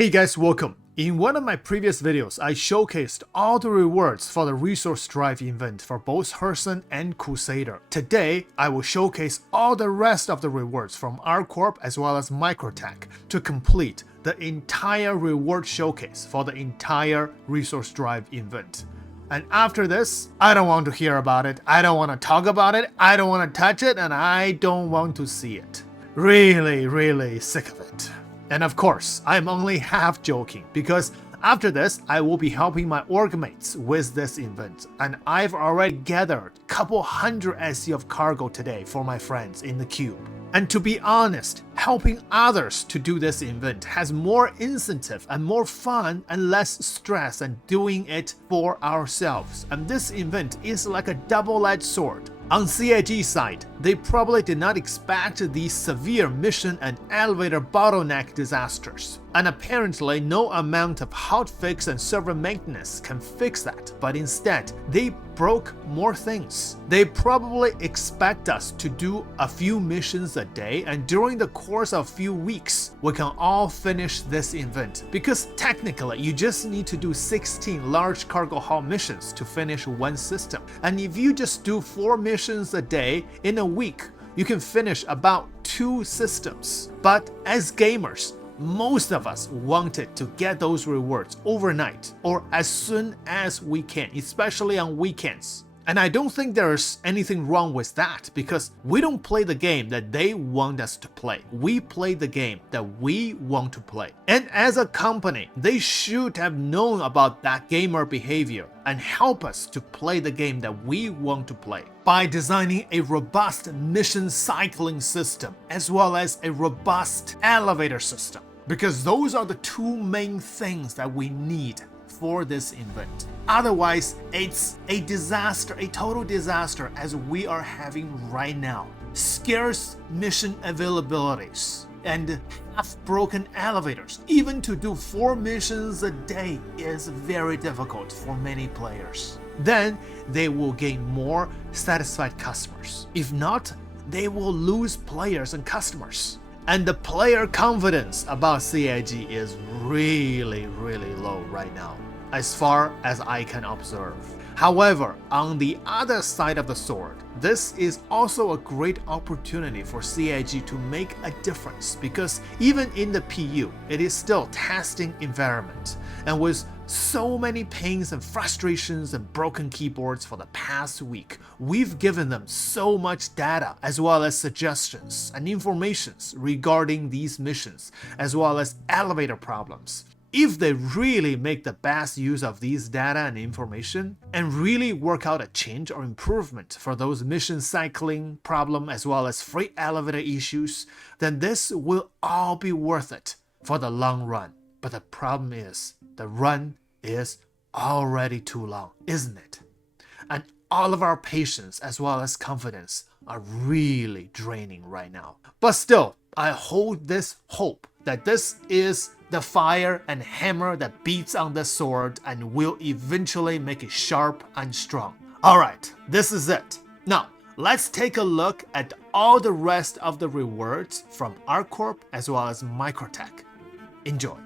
Hey guys, welcome! In one of my previous videos, I showcased all the rewards for the Resource Drive event for both Herson and Crusader. Today, I will showcase all the rest of the rewards from ArcCorp as well as Microtech to complete the entire reward showcase for the entire Resource Drive event. And after this, I don't want to hear about it, I don't want to talk about it, I don't want to touch it, and I don't want to see it. Really sick of it. And of course, I'm only half joking because after this, I will be helping my org mates with this event, and I've already gathered a couple hundred SC of cargo today for my friends in the cube. And to be honest, helping others to do this event has more incentive and more fun and less stress than doing it for ourselves. And this event is like a double-edged sword. On CIG side, they probably did not expect these severe mission and elevator bottleneck disasters. And apparently no amount of hotfix and server maintenance can fix that, but instead, they broke more things. They probably expect us to do a few missions a day, and during the course of a few weeks, we can all finish this event. Because technically, you just need to do 16 large cargo haul missions to finish one system. And if you just do 4 missions a day in a week, you can finish about 2 systems. But as gamers, most of us wanted to get those rewards overnight or as soon as we can, especially on weekends. And I don't think there's anything wrong with that because we don't play the game that they want us to play. We play the game that we want to play. And as a company, they should have known about that gamer behavior and help us to play the game that we want to play by designing a robust mission cycling system as well as a robust elevator system. Because those are the 2 main things that we need for this event. Otherwise, it's a disaster, a total disaster as we are having right now. Scarce mission availabilities and half-broken elevators. Even to do 4 missions a day is very difficult for many players. Then they will gain more satisfied customers. If not, they will lose players and customers. And the player confidence about CIG is really low right now, as far as I can observe. However, on the other side of the sword, this is also a great opportunity for CIG to make a difference because even in the PU, it is still testing environment. And with so many pains and frustrations and broken keyboards for the past week, we've given them so much data as well as suggestions and informations regarding these missions as well as elevator problems. If they really make the best use of these data and information and really work out a change or improvement for those mission cycling problem as well as free elevator issues, then this will all be worth it for the long run. But the problem is, the run is already too long, isn't it? And all of our patience as well as confidence are really draining right now. But still, I hold this hope that this is the fire and hammer that beats on the sword and will eventually make it sharp and strong. Alright, this is it. Now, let's take a look at all the rest of the rewards from ArcCorp as well as Microtech. Enjoy.